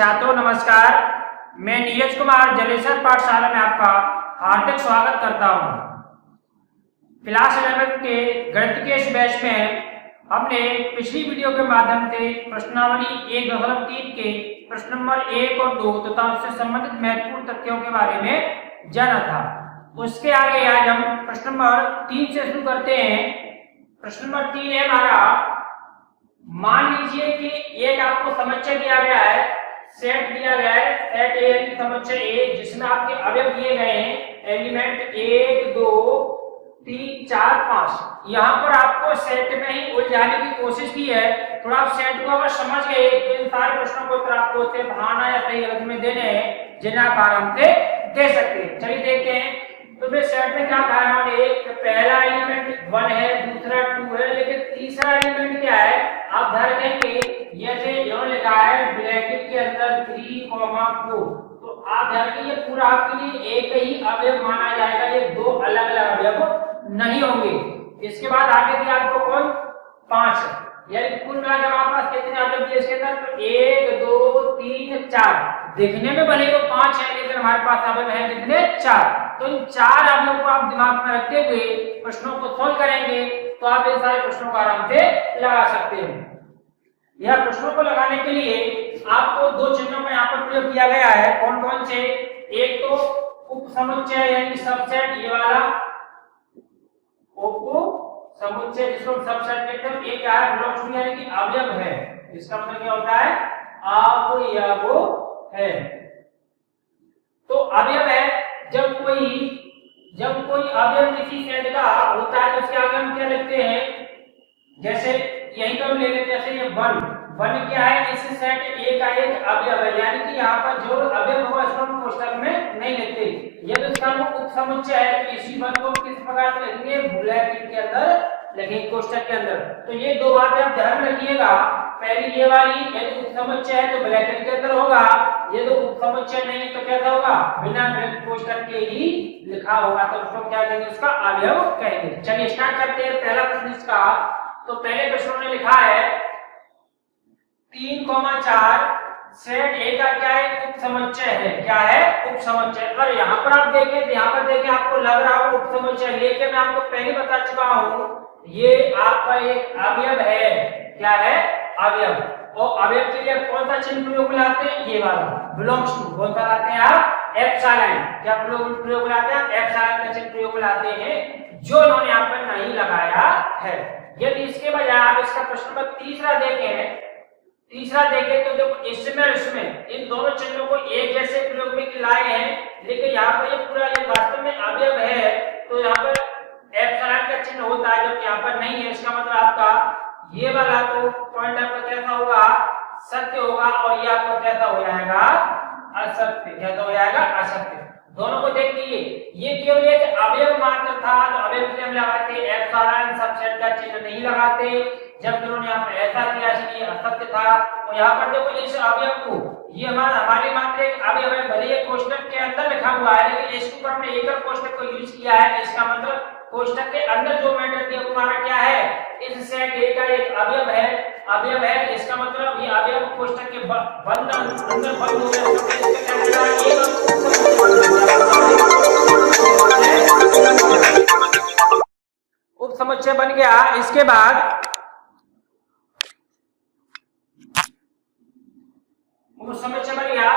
छात्रों नमस्कार। मैं नीरज कुमार जलेसर पाठशाला में आपका हार्दिक स्वागत करता हूं। क्लास 11 के गणित के इस बैच में हमने पिछली वीडियो के माध्यम से प्रश्नावली 1.3 के प्रश्न नंबर 1 और 2 तथा उससे संबंधित महत्वपूर्ण तथ्यों के बारे में जाना था। उसके आगे आज हम प्रश्न नंबर 3 से शुरू करते हैं। प्रश्न नंबर 3 है हमारा, मान लीजिए कि एक आपको समुच्चय दिया गया है, सेट दिया गया है, सेट ए यानी समुच्चय ए, जिसमें आपके अवयव दिए गए हैं एलिमेंट 1 2 3 4 5। यहाँ पर आपको सेट में ही उलझाने की कोशिश की है। थोड़ा आप सेट को अगर समझ गए तो इन सारे प्रश्नों को उत्तर आपको सिर्फ हाँ या सही गलत में देने हैं, जिन्हें आप आराम से दे सकते हैं। चलिए देखते हैं। तो मैं सेट में क्या कहा है, पहला एलिमेंट 1 है, दूसरा 2 है, लेकिन तीसरा एलिमेंट क्या है आप ध्यान रखेंगे। जैसे यहाँ लिखा है ब्रैकेट के अंदर 3,4, तो आप ध्यान रखिए पूरा आपके लिए एक ही अवयव माना जाएगा, ये दो अलग अलग अवयव नहीं होंगे। इसके बाद आगे दिया आपको कौन 5, यानी कुल मिलाकर हमारे पास कितने अवयव दिए इसके अंदर, तो 1 2 3 4। दिखने में भले वो 5 है लेकिन हमारे पास अवयव है कितने 4। तो इन 4 अवयवों को आप दिमाग में रखते हुए प्रश्नों को सोल्व करेंगे तो आप ये सारे प्रश्नों को आराम से लगा सकते हैं। यह प्रश्नों को लगाने के लिए आपको दो चिन्हों का यहाँ पर प्रयोग किया गया है। कौन कौन से, एक तो उप समुच्चय यानी सबसेट, ये वाला उप समुच्चय जिसको सबसेट कहते हैं। एक क्या है, बिलोंग्स टू यानी कि अवयव है, इसका मतलब क्या होता है अवयव है। तो अवयव है जब कोई अवयव किसी सेट का होता है तो उसके आगे हम क्या लिखते हैं, जैसे यही तो हम ले लेते हैं, जैसे ये 1 क्या है, इस सेट ए का एक अवयव है, यानी कि यहाँ पर जो अवयव होगा इसको हम कोष्ठक में नहीं लिखते। यदि इसका उप समुच्चय है तो इसी 1 को किस प्रकार से लिखेंगे, ब्रैकेट के अंदर लिखेंगे, कोष्ठक के अंदर। तो ये दो बातें आप ध्यान रखिएगा। पहली ये वाली, यदि उप समुच्चय है तो ब्रैकेट के अंदर होगा, यदि उप समुच्चय नहीं तो कैसा होगा, बिना ब्रैकेट कोष्ठक के ही लिखा होगा, तो उसको क्या कहेंगे, उसका अवयव कहेंगे। चलिए स्टार्ट करते हैं। पहला प्रश्न इसका, तो पहले प्रश्न में लिखा है 3,4 सेट ए का क्या है, उप समुच्चय है। क्या है, उप समुच्चय। और यहाँ पर आप देखें, यहाँ पर देखें आपको लग रहा हो उप समुच्चय, लेकिन मैं आपको पहले बता चुका हूँ ये आपका एक अवयव है। क्या है, अवयव। और अवयव के लिए कौन सा चिन्ह प्रयोग में लाते हैं, ये वाला बिलोंग्स टू। कौन सा लाते हैं आप, एप्सिलॉन। क्या प्रयोग में लाते हैं, एप्सिलॉन का चिन्ह प्रयोग में लाते हैं, जो उन्होंने यहाँ पर नहीं लगाया है। यदि इसके बजाय आप इसका प्रश्न नंबर तीसरा देखें तो देखो इसमें और इसमें इन दोनों चिन्हों को एक जैसे प्रयोग में लाए हैं, लेकिन यहाँ पर ये पूरा ये वास्तव में अवयव है, तो यहाँ पर एप्सिलॉन का चिन्ह होता है जब यहाँ पर नहीं है। इसका मतलब आपका ये वाला तो पॉइंट आपका कैसा होगा, सत्य होगा, और ये आपका कैसा हो जाएगा, असत्य। कैसा हो जाएगा, असत्य। दोनों को देख लीजिए, ये केवल एक अवयव मात्र था तो अवयव के हम लगाते एप्सिलॉन, सबसेट का चिन्ह नहीं लगाते। जब उन्होंने यहाँ पर ऐसा किया इसलिए असत्य था। और यहाँ पर देखो इस अवयव को, ये हमारे मात्र एक अवयव है, भले ये कोष्ठक के अंदर लिखा हुआ है लेकिन इसके ऊपर हमने एकल कोष्ठक को यूज किया है। इसका मतलब कोष्ठक के अंदर जो मैटर दिया हमारा क्या है, इस सेट ए का एक अवयव है। इसका मतलब ये अवयव कोष्ठक के अंदर बंद हो गया। उप समुच्चय बन गया। इसके बाद उप समुच्चय बन गया।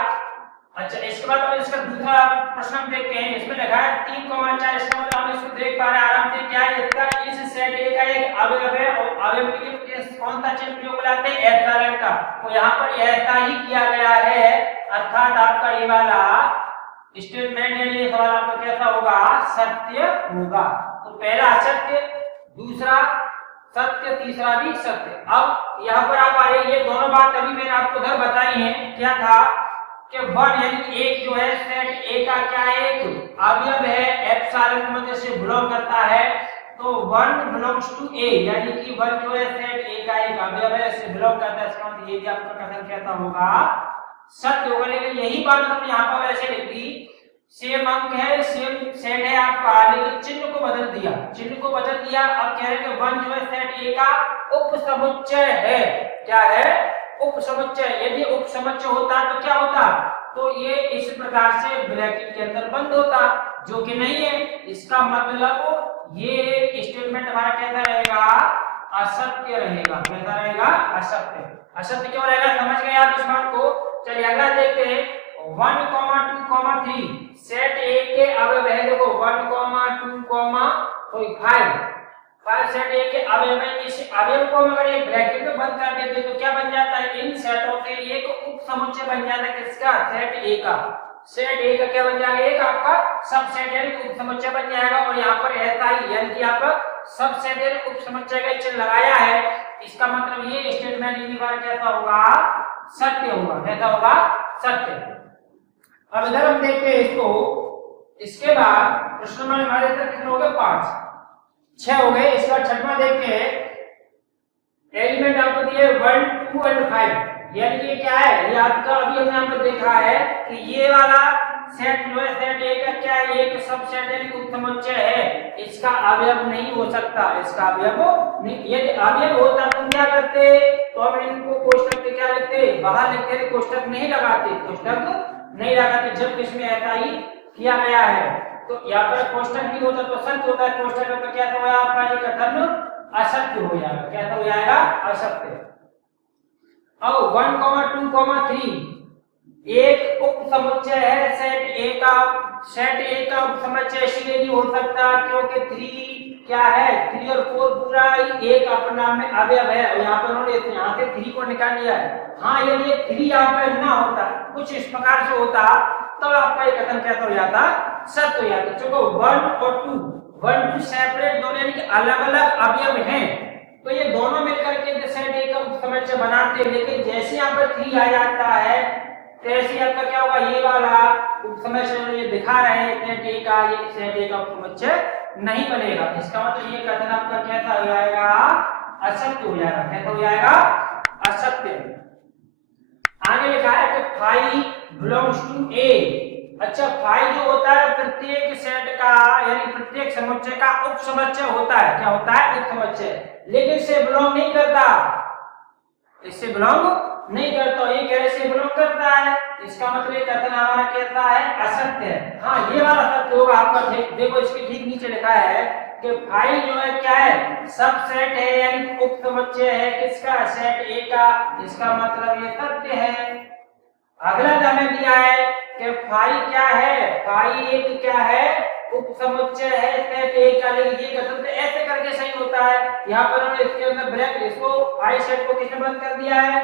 अच्छा, इसके बाद हम इसका दूसरा प्रश्न देखते हैं। इसमें लिखा है 3,4, इसका मतलब हम इसको देख पा रहे हैं आराम से, क्या है इसका, इस सेट ए का एक अवयव है और अवयव के लिए कौन सा चिन्ह प्रयोग लाते हैं, एप्सिलॉन का। तो यहाँ पर ऐसा ही किया गया है, अर्थात आपका ये वाला स्टेटमेंट है, ये सवाल आपका कैसा होगा, सत्य होगा। तो पहला असत्य, दूसरा सत्य, तीसरा भी सत्य। अब यहाँ पर आप आए, ये दोनों बात अभी मैंने आपको उधर बताई है। क्या था कि 1 यानी एक जो है सेट ए का क्या है, एक अवयव है, एप्सिलॉन की मदद से बिलोंग करता है। तो 1 बिलोंग्स टू ए, यानी कि 1 जो है सेट ए का एक अवयव है, इससे बिलोंग करता है। इसका मतलब ये भी आपका कथन कैसा होगा, सत्य होगा। लेकिन यही बात हम यहाँ पर वैसे लिख दी, सेम अंक है, सेम सेट है आपका, लेकिन चिन्ह को बदल दिया। अब कह रहे हैं कि 1 जो है सेट ए का उप समुच्चय है। क्या है, उपसमुच्चय। यदि उपसमुच्चय होता तो क्या होता, तो ये इस प्रकार से ब्रैकेट के अंदर बंद होता, जो कि नहीं है। इसका मतलब ये स्टेटमेंट हमारा कैसा रहेगा, असत्य रहेगा। कैसा रहेगा, असत्य। असत्य क्यों रहेगा, समझ गए आप इस बात को। चलिए अगला देखते हैं 1, 2, 3 सेट ए के अवयव है। देखो 1, 2, 5 सेट ए के अवयव है। इस अवयव को अगर एक ब्रैकेट में बंद कर देते तो क्या बन जाता है, इन सेटों के एक उपसमुच्चय बन जाता है। किसका, सेट ए का। सेट ए का क्या बन जाएगा, एक आपका सबसेट यानी उपसमुच्चय बन जाएगा। और यहाँ पर ऐसा ही यानी कि आपका सबसेट यानी उपसमुच्चय का चिन्ह लगाया है, इसका मतलब ये स्टेटमेंट यूनिवर्स कैसा होगा, सत्य होगा। कैसा होगा, सत्य। अब इधर हम देखते हैं इसको। इसके बाद प्रश्न नंबर हमारे तक कितने हो गए, 5 6 हो गए। इसका छठवां देखते हैं। एलिमेंट आपको दिए 1, 2 और 5, यानी कि क्या है, ये आपका अभी हमने यहाँ पर देखा है कि ये वाला सेट जो है, सेट ए का क्या है, एक सबसेट यानी उपसमुच्चय है। इसका अवयव नहीं हो सकता, इसका अवयव नहीं। यदि अवयव होता तो क्या करते, तो हम इनको कोष्टक के क्या लिखते, बाहर लिखते थे, कोष्टक नहीं लगाते, कोष्टक नहीं लगाते। जब इसमें ऐसा ही किया गया है तो यहाँ पर कोष्टक नहीं होता तो सत्य होता है, कोष्टक में तो क्या तो आपका ये कथन असत्य हो जाएगा। क्या हो जाएगा, असत्य। अब 1, 2, 3 एक उपसमुच्चय है सेट ए का। सेट ए का उपसमुच्चय इसलिए नहीं हो सकता क्योंकि 3 क्या है, 3 और 4 पूरा एक अपना में अवयव है। और यहाँ पर उन्होंने यहाँ से 3 को निकाल लिया है। हाँ यदि ये 3 यहाँ पर ना होता, कुछ इस प्रकार से होता, तो आपका ये कथन कैसा हो जाता, सत्य हो जाता। चलो 1 और 2 सेपरेट दोनों यानी कि अलग अलग अवयव हैं, तो ये दोनों मिलकर के सेट ए का उपसमुच्चय बनाते हैं। लेकिन जैसे यहाँ पर 3 आ जाता है तैसे आपका क्या होगा, ये वाला उपसमुच्चय ये दिखा रहे हैं सेट ए का, ये सेट ए का उपसमुच्चय नहीं बनेगा। इसका मतलब ये कथन आपका कैसा हो जाएगा, असत्य हो जाएगा। कैसा हो जाएगा, असत्य। आगे लिखा है कि 5 बिलोंग्स टू ए। अच्छा 5 जो होता है प्रत्येक सेट का यानी प्रत्येक समुच्चय का उपसमुच्चय होता है। क्या होता है, उपसमुच्चय। लेकिन से बिलोंग नहीं करता, इससे बिलोंग नहीं करता। ये कैसे बिलोंग करता है, इसका मतलब ये कथन हमारा कहता है असत्य है। हाँ ये वाला सत्य होगा आपका। देखो इसके ठीक नीचे लिखा है कि 5 जो है क्या है, सबसेट है यानी उपसमुच्चय है। किसका, सेट ए का। इसका मतलब ये सत्य है। अगला हमें दिया है कि 5 क्या है, 5 एक क्या है, उपसमुच्चय है सेट ए का। लेकिन ये कथन तो ऐसे करके सही होता है। यहाँ पर हमने इसके अंदर ब्रैकेट, इसको 5 सेट को किसने बंद कर दिया है,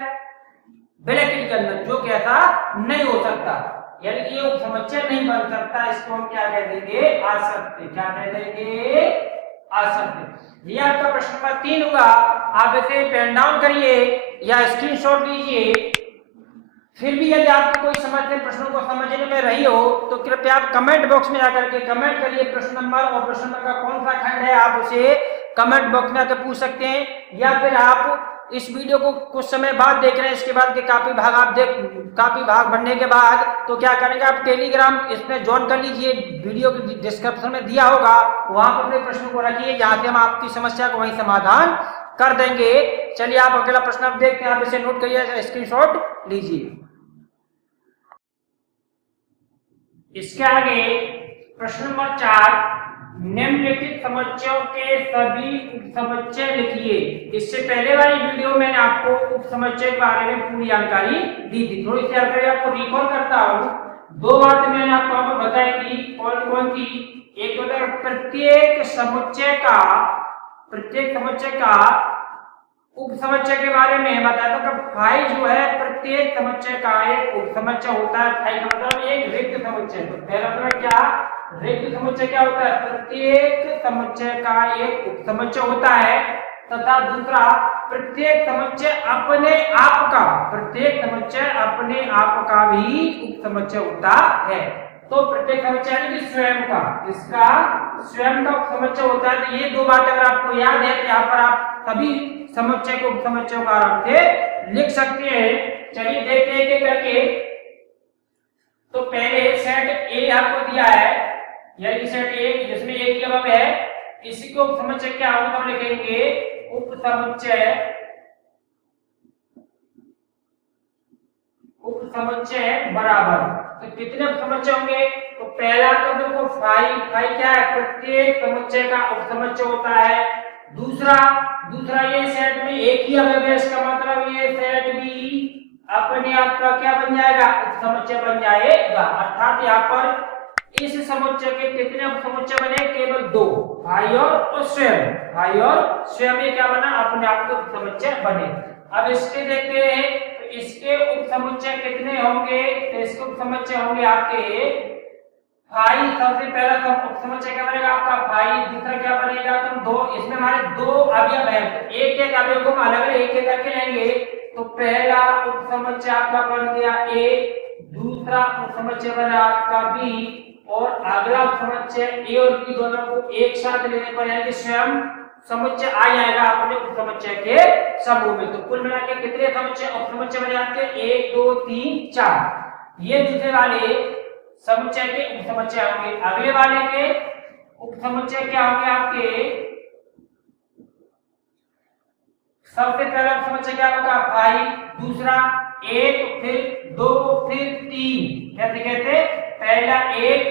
ब्रैकेट के अंदर, जो कहता नहीं हो सकता, यानी कि ये उपसमुच्चय नहीं बन सकता। इसको हम क्या कह देंगे, असत्य। क्या कह देंगे, असत्य। ये आपका प्रश्न नंबर 3 होगा। आप इसे पेन डाउन करिए या स्क्रीनशॉट लीजिए। फिर भी यदि आपको कोई समझने प्रश्नों को समझने में रही हो तो कृपया आप कमेंट बॉक्स में आकर के कमेंट करिए प्रश्न नंबर, और प्रश्न नंबर का कौन सा खंड है आप उसे कमेंट बॉक्स में आकर पूछ सकते हैं। या फिर आप इस वीडियो को कुछ समय बाद देख रहे हैं, इसके बाद के काफी भाग बनने के बाद तो क्या करेंगे, आप टेलीग्राम इसमें ज्वाइन कर लीजिए। वीडियो के डिस्क्रिप्शन में दिया होगा, वहां पर अपने प्रश्न को रखिए, जहां से हम आपकी समस्या को वहीं समाधान कर देंगे। चलिए आप अगला प्रश्न आप देखते हैं, आप इसे नोट करिए, स्क्रीनशॉट लीजिए। इसके आगे प्रश्न नंबर 4, निम्नलिखित समुच्चयों के सभी उपसमुच्चय लिखिए। इससे पहले वाली वीडियो मैंने आपको उपसमुच्चय के बारे में पूरी जानकारी दी थी। थोड़ी सी जानकारी आपको रिकॉल करता हूँ। 2 बातें मैंने आपको बताई थी, कौन थी। एक होता है प्रत्येक समुच्चय का उपसमुच्चय के बारे में बताया था कि 5 जो है प्रत्येक समुच्चय का एक उपसमुच्चय होता है। 5 का मतलब एक रिक्त समुच्चय। तो पहला मतलब क्या, रिक्त समुच्चय क्या होता है, प्रत्येक समुच्चय का एक उपसमुच्चय होता है। तथा दूसरा, प्रत्येक समुच्चय अपने आप का भी उपसमुच्चय होता है। तो प्रत्येक समुच्चय यानी कि स्वयं का, इसका स्वयं का उपसमुच्चय होता है। तो ये 2 बात अगर आपको याद है, यहाँ पर आप सभी समुच्चय को उपसमुच्चय का आराम से लिख सकते हैं। चलिए देखते हैं एक करके। तो पहले सेट ए आपको दिया है, यानी सेट ए जिसमें ए की अवयव है, इसी को उपसमुच्चय क्या होगा, हम लिखेंगे उपसमुच्चय उपसमुच्चय बराबर। तो कितने उपसमुच्चय होंगे? तो पहला तो देखो फाई क्या है? प्रत्येक समुच्चय का उपसमुच्चय होता है। दूसरा ये सेट में एक ही अवयव है, इसका मतलब ये सेट भी अपने आप का क्या बन जाएगा? उपसमुच्चय बन जाएगा। अर्थात यहाँ पर इस समुच्चय के कितने उपसमुच्चय बने? केवल दो, भाई और स्वयं। भाई और स्वयं में क्या बना? अपने आप के उपसमुच्चय बने। अब इसके देखते हैं, तो इसके उपसमुच्चय कितने होंगे? तो इसके उपसमुच्चय होंगे आपके भाई। सबसे पहला उपसमुच्चय क्या बनेगा आपका? भाई। दूसरा क्या बनेगा? तुम दो, इसमें हमारे दो अवयव है, तो एक एक अवयव को अलग अलग एक एक करके लेंगे। तो पहला उपसमुच्चय आपका बन गया ए, दूसरा उपसमुच्चय बना आपका बी, और अगला उपसमुच्चय ए और बी दोनों को एक साथ लेने पर यानी स्वयं समुच्चय आ जाएगा अपने उपसमुच्चय के समूह में। तो कुल मिला के कितने उपसमुच्चय बने आपके? 1 2 3 4। ये दूसरे वाले समुच्चय के उपसमुच्चय होंगे। अगले वाले के उपसमुच्चय क्या होंगे आपके? सबसे पहला उपसमुच्चय क्या होगा? भाई। दूसरा 1 फिर 2 फिर 3। कैसे कहते? पहला 1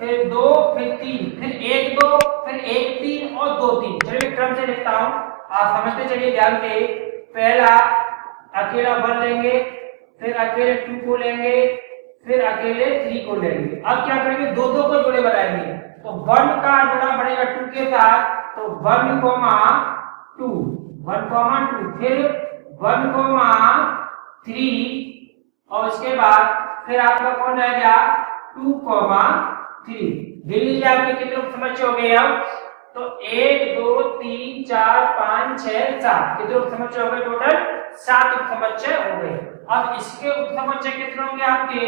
फिर 2 फिर 3 फिर 1 2 फिर 1 3 और 2 3। चलिए क्रम से लिखता हूं, आप समझते चलिए ध्यान से। पहला अकेला 1 लेंगे, फिर अकेले 2 को लेंगे, फिर अकेले 3 को लेंगे। अब क्या करेंगे? दो दो को जोड़े बनाएंगे। तो 1 का जोड़ा बनेगा 2 के साथ, तो 1 2 1 2, फिर 1 3, और उसके बाद फिर आपका कौन रह गया? 2 3। देख लीजिए आपके कितने उपसमुच्चय हो गए अब? तो 1 2 3 4 5 6 7। कितने उपसमुच्चय हो गए? टोटल 7 उपसमुच्चय हो गए। अब इसके उपसमुच्चय कितने होंगे आपके?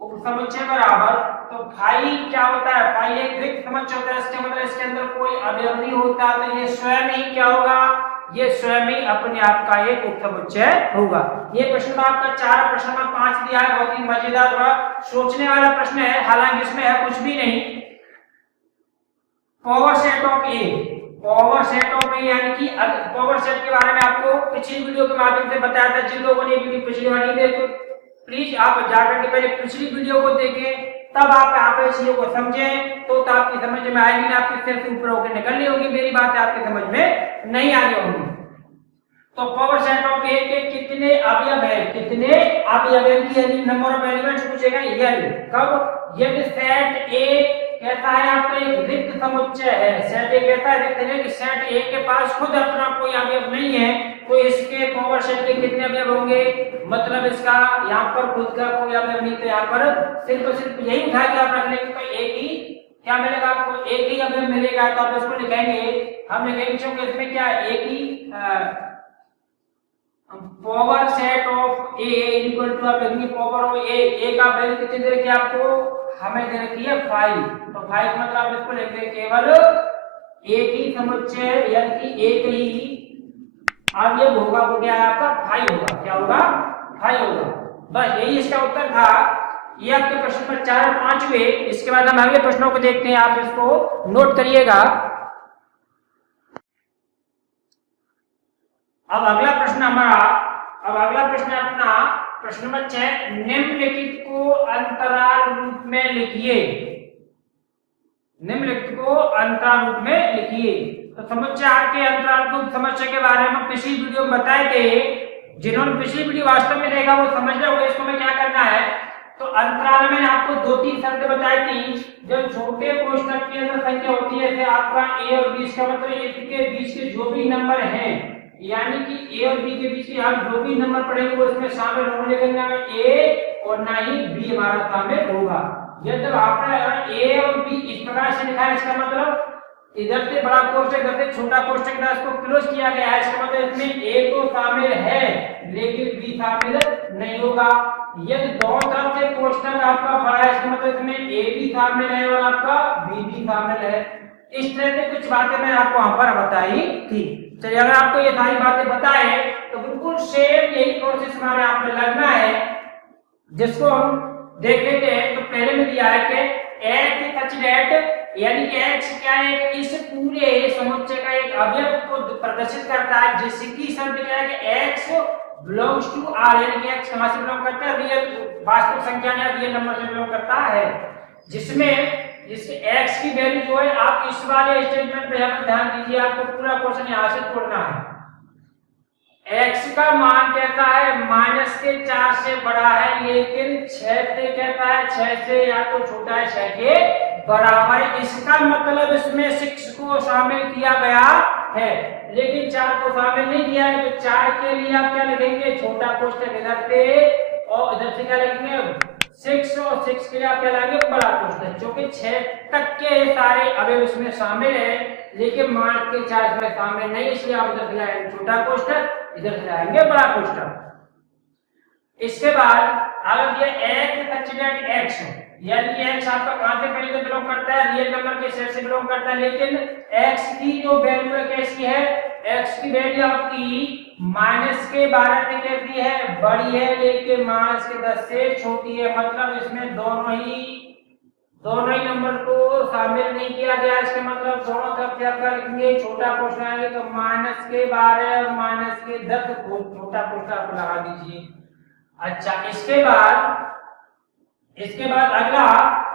उपसमुच्चय बराबर। तो भाई क्या होता है? भाई एक रिक्त समुच्चय होता है, इसके मतलब इसके अंदर कोई अवयव नहीं होता, तो ये स्वयं ही क्या होगा? ये स्वयं ही अपने आप का एक उपसमुच्चय होगा। ये प्रश्न आपका 4 प्रश्न में 5 दिया है, बहुत ही मजेदार और सोचने वाला प्रश्न है। हालांकि इसमें है कुछ भी नहीं। Power set of A, power set of A यानी कि पावर सेट के बारे में आपको पिछली वीडियो के माध्यम से बताया था। जिन लोगों ने वीडियो पिछली वाली देखी, प्लीज आप जाकर के पहले पिछली वीडियो को देखें, तब आप यहाँ पे चीजों को समझें, तो आपकी समझ में आएगी ना। आपकी सिर से ऊपर होकर निकलनी होगी, मेरी बात आपकी समझ में नहीं आ रही होगी। तो पावर सेट ऑफ ए के कितने अवयव है? कितने अवयव की यदि नंबर ऑफ एलिमेंट्स पूछेगा, यदि कब? यदि सेट ए कहता है आपका एक रिक्त समुच्चय है, सेट ए कहता है रिक्त है कि सेट ए के पास खुद अपना कोई अवयव नहीं है, तो इसके पावर सेट के कितने अवयव होंगे? मतलब इसका यहाँ पर खुद का कोई अवयव नहीं, तो यहाँ पर सिर्फ यही उठा के आप रख लेंगे, तो एक ही क्या मिलेगा आपको? एक ही अवयव मिलेगा। तो आप इसको लिखेंगे, हम लिखेंगे क्योंकि इसमें क्या एक ही power set of A equal to आप लिखेंगे पावर ऑफ ए का वैल्यू कितनी दे रखी है आपको? हमें दे रखी है 5। तो 5 का मतलब आप इसको लिख देंगे केवल एक ही समुच्चय यानी कि एक ही अवयव होगा, वो क्या है आपका? 5 होगा। क्या होगा? 5 होगा। बस यही इसका उत्तर था। ये आपके प्रश्न पर 4 और 5 हुए। इसके बाद हम अगले प्रश्नों को देखते हैं, आप इसको नोट करिएगा। अब अगला प्रश्न अपना प्रश्न नंबर 6, निम्नलिखित को अंतराल रूप में लिखिए। निम्नलिखित को अंतराल रूप में लिखिए। तो समुच्चय आर के अंतराल रूप समुच्चय के बारे में पिछली वीडियो में बताए थे। जिन्होंने पिछली वीडियो वास्तव में देखा वो समझ रहे होंगे इसको में क्या करना है। तो अंतराल में आपको 2-3 शर्तें बताई थी। जब छोटे कोष्ठक के अंदर संख्या होती है, जैसे आपका ए और बी, इसका मतलब इसके बीच के जो भी नंबर हैं, यानी कि ए और बी के बीच के आप जो भी नंबर पढ़ेंगे वो इसमें शामिल होने के ना ए और ना ही बी हमारा शामिल होगा। जब आपने ए और बी इस प्रकार से लिखा है, इसका मतलब इधर से बड़ा कोष्ठक इधर से छोटा कोष्ठक इसको क्लोज किया गया है। इसका मतलब इसमें ए तो शामिल है लेकिन बी शामिल नहीं होगा। यदि दोनों तरफ से कोष्ठक आपका बड़ा है, इसका मतलब इसमें ए भी शामिल है और आपका बी भी शामिल है। इस तरह से कुछ बातें मैंने आपको वहां पर बताई थी। चलिए, अगर आपको ये सारी बातें बताए तो बिल्कुल सेम यही प्रोसेस हमारे आप में लगना है, जिसको हम देख लेते हैं। तो पहले में दिया है कि एक्स सच दैट, यानी कि एक्स क्या है? इस पूरे समुच्चय का एक अवयव को प्रदर्शित करता है, जिसकी शब्द क्या है कि एक्स बिलोंग्स टू आर, यानी कि x कहां से बिलोंग करता है, रियल वास्तविक संख्या या रियल नंबर से बिलोंग करता है, जिसमें जिसके x की वैल्यू जो है, आप इस वाले स्टेटमेंट पे यहाँ ध्यान दीजिए, आपको पूरा क्वेश्चन यहाँ से तोड़ना है। x का मान कहता है माइनस के 4 से बड़ा है, लेकिन 6 से कहता है 6 से या तो छोटा है 6 के बराबर है। इसका मतलब इसमें 6 को शामिल किया गया है, लेकिन 4 को शामिल नहीं किया है। तो 4 के लिए आप क्या लिखेंगे, छोटा कोष्ठक इधर से और इधर से क्या लिखेंगे 6, और 6 के लिए आप क्या लाएंगे बड़ा कोष्ठक, क्योंकि 6 तक के सारे अवयव इसमें शामिल है, लेकिन मान के 4 इसमें शामिल नहीं, इसलिए आप इधर से लाएंगे छोटा कोष्ठक, इधर से लाएंगे बड़ा कोष्ठक। इसके बाद अगर ये x सच दैट x, यानी कि x आपका कहां से पहले बिलोंग करता है, रियल नंबर के सेट से बिलोंग करता है, लेकिन x की जो वैल्यू है कैसी है, x की वैल्यू आपकी माइनस के 12 से कैसी है, बड़ी है, लेकिन माइनस के 10 से छोटी है। मतलब इसमें दोनों ही नंबर को शामिल नहीं किया गया। इसके मतलब दोनों तरफ से आप क्या लिखेंगे, छोटा कोष्ठक आएंगे, तो माइनस के 12 और माइनस के 10 को छोटा कोष्ठक लगा दीजिए। अच्छा, इसके बाद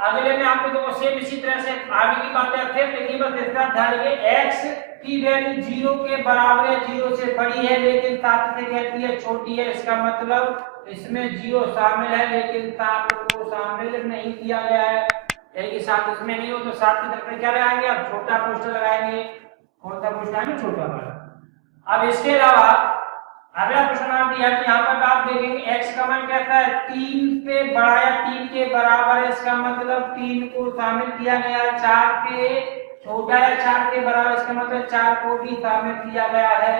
अगले में आपको तो सेम इसी तरह से आगे की बातें फिर लिखी, बस इसका ध्यान रखिए, x की वैल्यू 0 के बराबर है, 0 से बड़ी है, लेकिन 7 से कहती है छोटी है। इसका मतलब इसमें 0 शामिल है, लेकिन 7 को शामिल नहीं किया गया है, यानी कि 7 इसमें नहीं हो, तो 7 की तरफ में क्या लगाएंगे, अब छोटा कोष्ठक लगाएंगे। कौन सा कोष्ठक है, छोटा वाला। अब इसके अलावा अगला प्रश्न आप दिया कि यहाँ पर आप देखेंगे x का मान कहता है 3 से बड़ा या 3 के बराबर है, इसका मतलब 3 को शामिल किया गया, 4 के छोटा या 4 के बराबर, इसका मतलब 4 को भी शामिल किया गया है।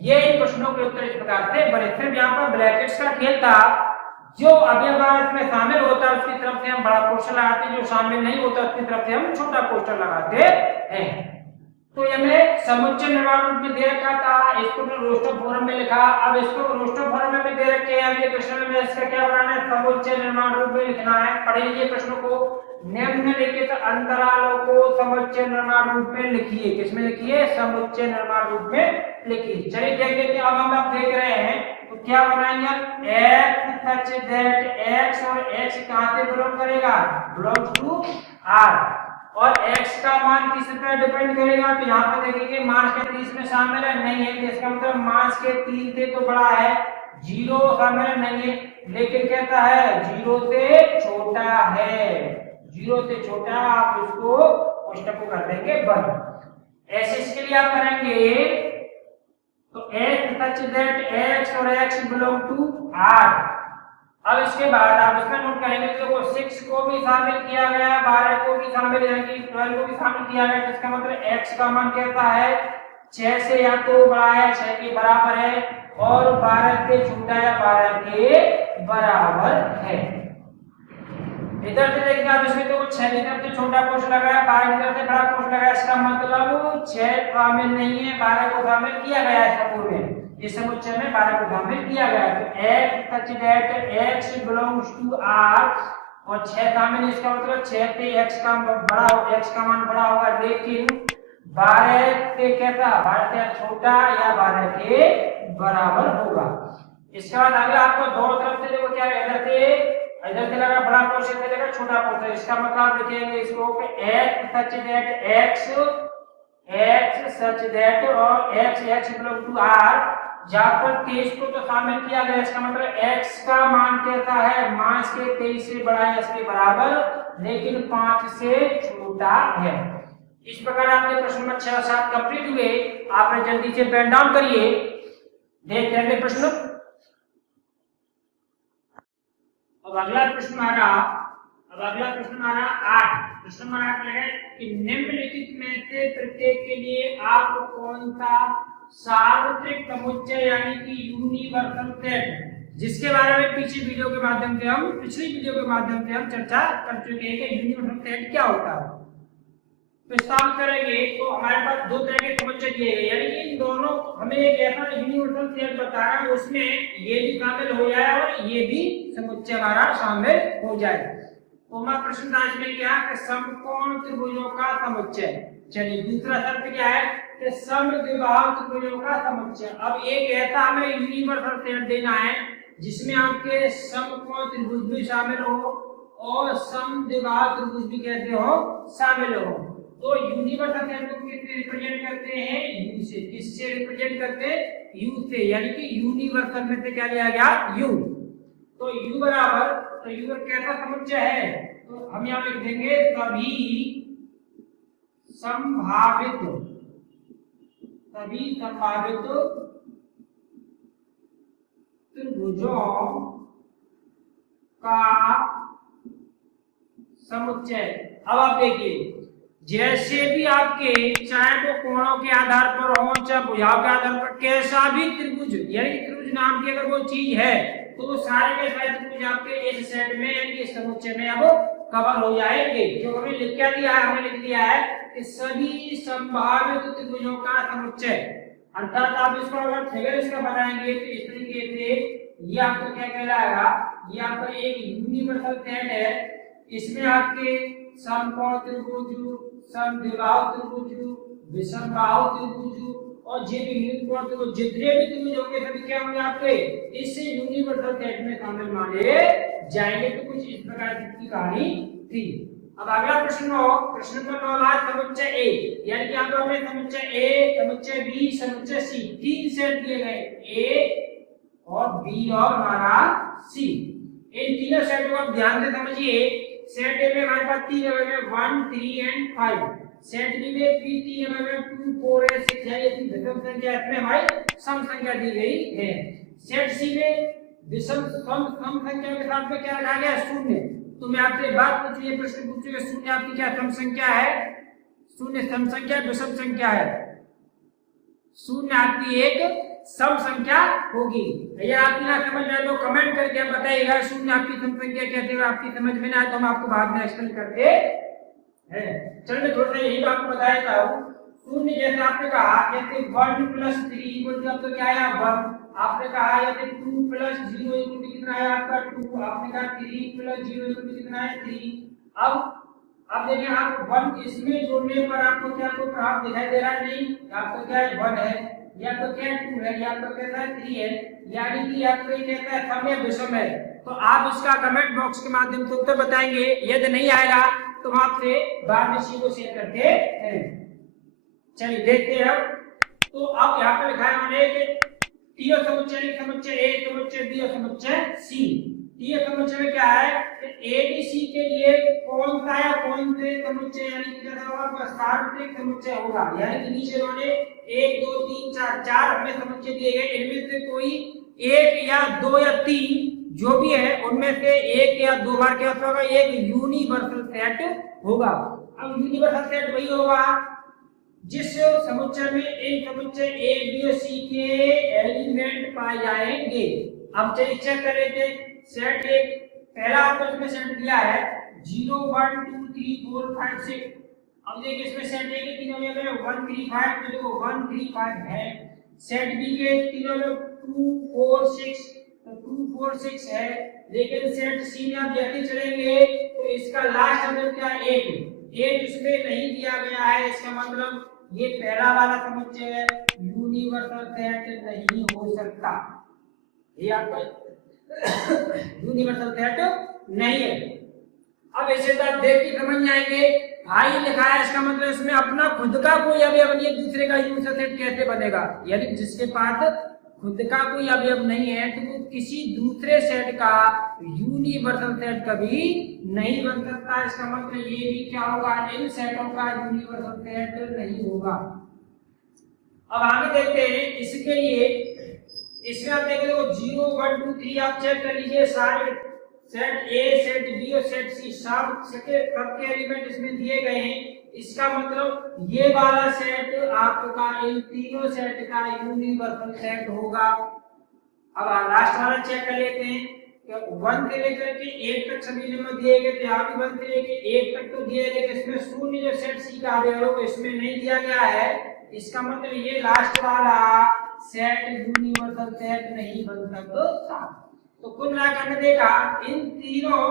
ये इन प्रश्नों के उत्तर इस प्रकार से बने। फिर यहाँ पर ब्रैकेट्स का खेल था, जो अवयव इसमें शामिल होता है उसकी तरफ से हम बड़ा कोष्ठक लगाते हैं, जो शामिल नहीं होता उसकी तरफ से हम छोटा कोष्ठक लगाते हैं। तो ये हमें समुच्चय निर्माण रूप में दे रखा था, इसको मैं रोस्टर फॉर्म में लिखा। अब इसको रोस्टर फॉर्म में भी दे रखे हैं, अगले प्रश्न में इसका क्या बनाना है, समुच्चय निर्माण रूप में लिखना है। पढ़े लीजिए प्रश्नों को, निम्नलिखित अंतरालों को समुच्चय निर्माण रूप में लिखिए। किसमें लिखिए, समुच्चय निर्माण रूप में लिखिए। चलिए देख लेते हैं। अब हम आप देख रहे हैं तो क्या बनाएंगे, x सच दैट x, और x कहां से बिलोंग करेगा, बिलोंग्स टू r, और x का मान किस पर डिपेंड करेगा, तो यहाँ पर देखेंगे मास के 30 में शामिल है, नहीं है, इसका मतलब मास के 3 से तो बड़ा है, 0 शामिल नहीं है, लेकिन कहता है 0 से छोटा है, 0 से छोटा, आप इसको कोष्ठक को कर देंगे बंद। ऐसे इसके लिए आप करेंगे तो x सच दैट x और x बिलोंग टू r। अब इसके बाद आप इसमें नोट करेंगे तो 6 को भी शामिल किया गया, 12 को भी शामिल, यानी कि 12 को भी शामिल किया गया, जिसका मतलब x का मान कहता है 6 से या तो बड़ा है, 6 के बराबर है, और 12 से छोटा या 12 के बराबर है। इधर से देखिए आप, इसमें तो 6 की तरफ से छोटा कोष्ठक लगाया, 12 की तरफ से बड़ा कोष्ठक लगाया, इसका मतलब 6 शामिल नहीं है, 12 को शामिल किया गया है समूह में, इस समुच्चय में 12 को शामिल किया गया है। तो x such that x belongs to r, और 6 शामिल, इसका मतलब 6 से x का बड़ा हो, x का मान बड़ा होगा, लेकिन 12 से कैसा, 12 से छोटा या 12 के बराबर होगा। इसके बाद अगला आपको दोनों तरफ से देखो क्या है, इधर से लगा बड़ा कोष्ठक, से लगा छोटा कोष्ठक, इसका मतलब आप लिखेंगे इसको कि x such that x such that, और x बिलोंग टू r, जहां पर 23 को तो शामिल किया गया, इसका मतलब x का मान कहता है मास के 23 से बड़ा है, इसके बराबर, लेकिन 5 से छोटा है। इस प्रकार आपके प्रश्न नंबर 6 और 7 कंप्लीट हुए। आपने जल्दी से पेन डाउन करिए, देखते हैं अगले प्रश्न। अब अगला प्रश्न आ रहा 8। प्रश्न नंबर 8 लगा कि निम्नलिखित में से प्रत्येक के लिए आप कौन सा सार्वत्रिक समुच्चय यानी कि यूनिवर्सल सेट, जिसके बारे में पिछली वीडियो के माध्यम से हम चर्चा कर चुके हैं कि यूनिवर्सल सेट क्या होता है। प्रस्ताव करेंगे तो हमारे पास दो तरह के समुच्चय दिए गए, यानी कि इन दोनों हमें एक ऐसा यूनिवर्सल सेट बताना है उसमें ये भी शामिल हो जाए और ये भी समुच्चय हमारा शामिल हो जाए। तो हमारा प्रश्न था इसमें क्या कि समकोण त्रिभुजों का समुच्चय। चलिए दूसरा शर्त क्या है कि समद्विबाहु त्रिभुजों का समुच्चय। अब एक ऐसा हमें यूनिवर्सल सेट देना है जिसमें आपके समकोण त्रिभुज भी शामिल हो और समद्विबाहु त्रिभुज भी कैसे हो, शामिल हो। तो यूनिवर्सल सेट को किससे रिप्रेजेंट करते हैं, यू से। किससे रिप्रेजेंट करते हैं, यू से, यानी कि यूनिवर्सल में से क्या लिया गया, यू। तो यू बराबर, तो यू कैसा समुच्चय है, तो हम यहां लिख देंगे सभी संभावित त्रिभुजों का समुच्चय। अब आप देखिए, जैसे भी आपके चाहे वो कोणों के आधार पर हो चाहे भुजाओं के आधार पर, कैसा भी त्रिभुज, यानी त्रिभुज नाम की अगर वो चीज है तो वो सारे के सारे त्रिभुज आपके इस सेट में यानी इस समुच्चय में अब कवर हो जाएंगे। जो हमने लिख क्या दिया है, हमने लिख दिया है कि सभी संभावित त्रिभुजों का समुच्चय। अर्थात आप इसको अगर फिगर इसका बनाएंगे तो इस तरीके से ये आपको क्या कहलाएगा, ये आपका एक यूनिवर्सल सेट है। इसमें आपके समकोण त्रिभुज, समद्विबाहु त्रिभुज, विषमबाहु त्रिभुज और जे भी यूनिकोण त्रिभुज, जितने भी त्रिभुज होंगे सभी क्या होंगे आपके इस यूनिवर्सल सेट में शामिल माने जाएंगे। तो कुछ इस प्रकार की कहानी थी। अब अगला प्रश्न हो, प्रश्न नंबर 9 समुच्चय ए, यानी कि यहाँ पर हमें समुच्चय ए, समुच्चय बी, समुच्चय सी, तीन सेट दिए गए, ए और बी और हमारा सी। इन तीनों सेट को आप ध्यान से समझिए। सेट ए में हमारे पास तीन एलिमेंट है 1, 3 एंड 5। सेट बी में भी तीन एलिमेंट 2, 4 एंड 6 है। ये तीन विषम संख्या, इसमें हमारी सम संख्या दी गई है। सेट सी में विषम सम संख्या के साथ में क्या रखा गया, शून्य। तो मैं आपसे बात पूछूं, ये प्रश्न पूछूं कि शून्य आपकी क्या सम संख्या है, शून्य सम संख्या विषम संख्या है, शून्य आपकी एक सम संख्या होगी। या आपकी ना समझ में आए तो कमेंट करके बताइएगा शून्य आपकी सम संख्या कैसे हो। आपकी समझ में ना आए तो हम आपको बाद में एक्सप्लेन करते हैं। चलो मैं थोड़ा सा यही बात बता देता हूँ। शून्य जैसे आपने कहा, जैसे 1 + 3 बोल दिया तो क्या आया 1। आपने कहा जैसे 2 + 0 इक्वल टू कितना है आपका 2। आपने कहा 3 + 0 इक्वल टू कितना है 3। अब देखिए आप 1 इसमें जोड़ने पर आपको क्या कोई प्रभाव दिखाई दे रहा है, नहीं। आपका क्या है 1 है, या तो क्या 2 है, या तो कैसा है 3 है, यानी कि आपको ये कहता है सम या विषम है। तो आप इसका कमेंट बॉक्स के माध्यम से उत्तर बताएंगे। यदि नहीं आएगा तो हम आपसे बाद में इसी को शेयर करते हैं। चलिए देखते हैं। तो अब यहाँ पर लिखा है हमने कि तीनों समुच्चय, समुच्चय ए, समुच्चय बी और समुच्चय सी। तीनों समुच्चय में क्या है कि ए बी सी के लिए कौन सा या कौन से समुच्चय, यानी कि जैसा होगा सार्वत्रिक समुच्चय होगा। यानी कि नीचे उन्होंने 1 2 3 4 4 हमें समुच्चय दिए गए, इनमें से कोई एक या दो या तीन जो भी है उनमें से एक या दो बार क्या होगा, एक यूनिवर्सल सेट होगा। अब यूनिवर्सल सेट वही होगा जिस समुच्चय में इन समुच्चय ए बी और सी के एलिमेंट पाए जाएंगे। अब चलिए चेक कर लेते हैं। सेट एक पहला आपको इसमें सेट दिया है 0 1 2 3 4 5 6। अब देखिए इसमें सेट ए के तीनों में 1 3 5, तो देखो 1 3 5 है। सेट बी के तीनों में 2 4 6, तो 2 4 6 है। लेकिन सेट सी में आप जैसे चलेंगे तो इसका लास्ट नंबर क्या है 8 इसमें नहीं दिया गया है। इसका मतलब ये पहला वाला समुच्चय यूनिवर्सल सेट नहीं हो सकता, ये आपका यूनिवर्सल सेट नहीं है। अब इसे तो आप देख के समझ जाएंगे, भाई लिखा है इसका मतलब इसमें अपना खुद का कोई अवयव नहीं है, दूसरे का यूनिवर्सल सेट कैसे बनेगा। यानी जिसके पास खुद का कोई अवयव नहीं है तो वो किसी दूसरे सेट का यूनिवर्सल सेट कभी नहीं बन सकता। इसका मतलब ये भी क्या होगा, इन सेटों का यूनिवर्सल सेट नहीं होगा। अब आगे देखते हैं इसके लिए। इसमें आप देखें तो 0 1 2 3 आप चेक कर लीजिए, सारे सेट ए, सेट बी और सेट सी सबके एलिमेंट इसमें दिए गए हैं। इसका मतलब ये वाला सेट आपका इन तीनों सेट का यूनिवर्सल सेट होगा। अब लास्ट वाला चेक कर लेते हैं कि 1 से लेकर के 8 तक सभी नंबर दिए गए थे। यहाँ भी 1 से लेकर 8 तक तो दिए गए, इसमें शून्य जो सेट सी का अवयव है इसमें नहीं दिया गया है। इसका मतलब ये लास्ट वाला सेट यूनिवर्सल सेट नहीं बन सकता। तो कुल मिलाकर हमने देखा इन तीनों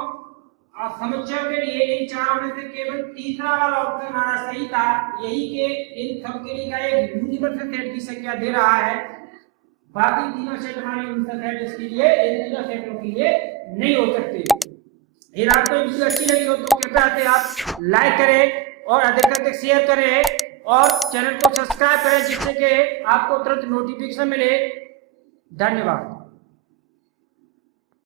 और समुच्चयों के लिए इन चारों में से केवल तीसरा वाला ऑप्शन हमारा सही था, यही के इन सब के लिए का एक यूनिवर्सल सेट की संख्या दे रहा है, बाकी तीनों सेट हमारे यूनिवर्सल सेट इसके लिए इन तीनों सेटों के लिए नहीं हो सकते। यदि आपको वीडियो अच्छी लगी हो तो कृपया से आप लाइक करें और अधिक से अधिक शेयर करें और चैनल को सब्सक्राइब करें, जिससे कि आपको तुरंत नोटिफिकेशन मिले। धन्यवाद।